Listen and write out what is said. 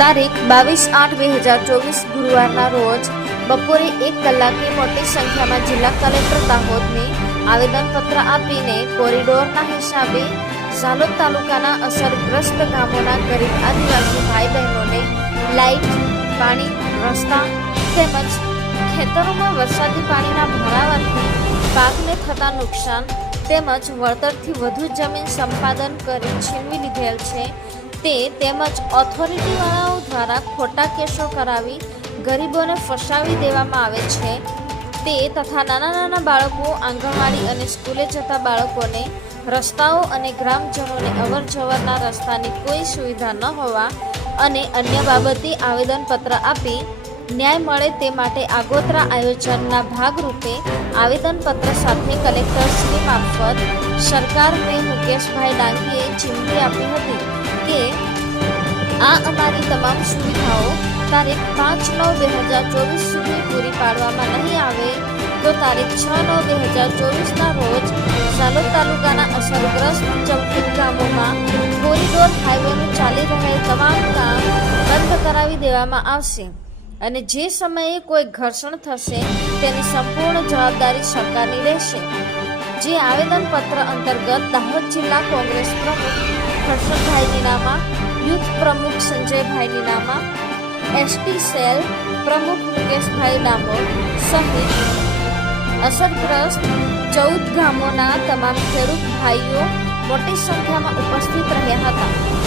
તારીખ બાવીસ આઠ બે હજાર ચોવીસ ગુરુવારના રોજ બપોરે એક કલાકે મોટી સંખ્યામાં જિલ્લા કલેક્ટર દાહોદને આવેદનપત્ર આપીને કોરિડોરના હિસાબે ઝાલોદ તાલુકાના અસરગ્રસ્ત ગામોના ગરીબ આદિવાસી ભાઈ બહેનોને લાઇટ, પાણી, રસ્તા તેમજ ખેતરોમાં વરસાદી પાણીના ભરાવાથી પાકને થતા નુકસાન તેમજ વળતરથી વધુ જમીન સંપાદન કરી છીનવી લીધેલ છે. તે તેમજ ઓથોરિટીવાળાઓ દ્વારા ખોટા કેસો કરાવી ગરીબોને ફસાવી દેવામાં આવે છે. તે તથા નાના નાના બાળકો, આંગણવાડી અને સ્કૂલે જતા બાળકોને રસ્તાઓ અને ગ્રામજનોને અવર જવરના રસ્તાની કોઈ સુવિધા ન હોવા અને અન્ય બાબતે આવેદનપત્ર આપી ન્યાય મળે તે માટે આગોતરા આયોજનના ભાગરૂપે આવેદનપત્ર સાથે કલેક્ટરશ્રી મારફત સરકારને મુકેશભાઈ ડાંગીએ ચીમકી આપી હતી કે આ અમારી તમામ સુવિધાઓ તારીખ પાંચ નવ બે હજાર ચોવીસ સુધી પૂરી પાડવામાં નહીં આવે તો તારીખ છ નવ બે હજાર ચોવીસના રોજ સાલોદ તાલુકાના અસરગ્રસ્ત ચૌદ ગામોમાં કોરિડોર હાઈવેનું ચાલી રહેલ તમામ કામ બંધ કરાવી દેવામાં આવશે અને જે સમયે કોઈ ઘર્ષણ થશે તેની સંપૂર્ણ જવાબદારી સરકારની રહેશે. જે આવેદનપત્ર અંતર્ગત દાહોદ જિલ્લા કોંગ્રેસ પ્રમુખ હર્ષદભાઈ નીનામા યુથ પ્રમુખ સંજયભાઈ નીનામા એસટી સેલ પ્રમુખ મુકેશભાઈ ડામોર સહિત અસરગ્રસ્ત ચૌદ ગામોના તમામ ખેડૂત ભાઈઓ મોટી સંખ્યામાં ઉપસ્થિત રહ્યા હતા.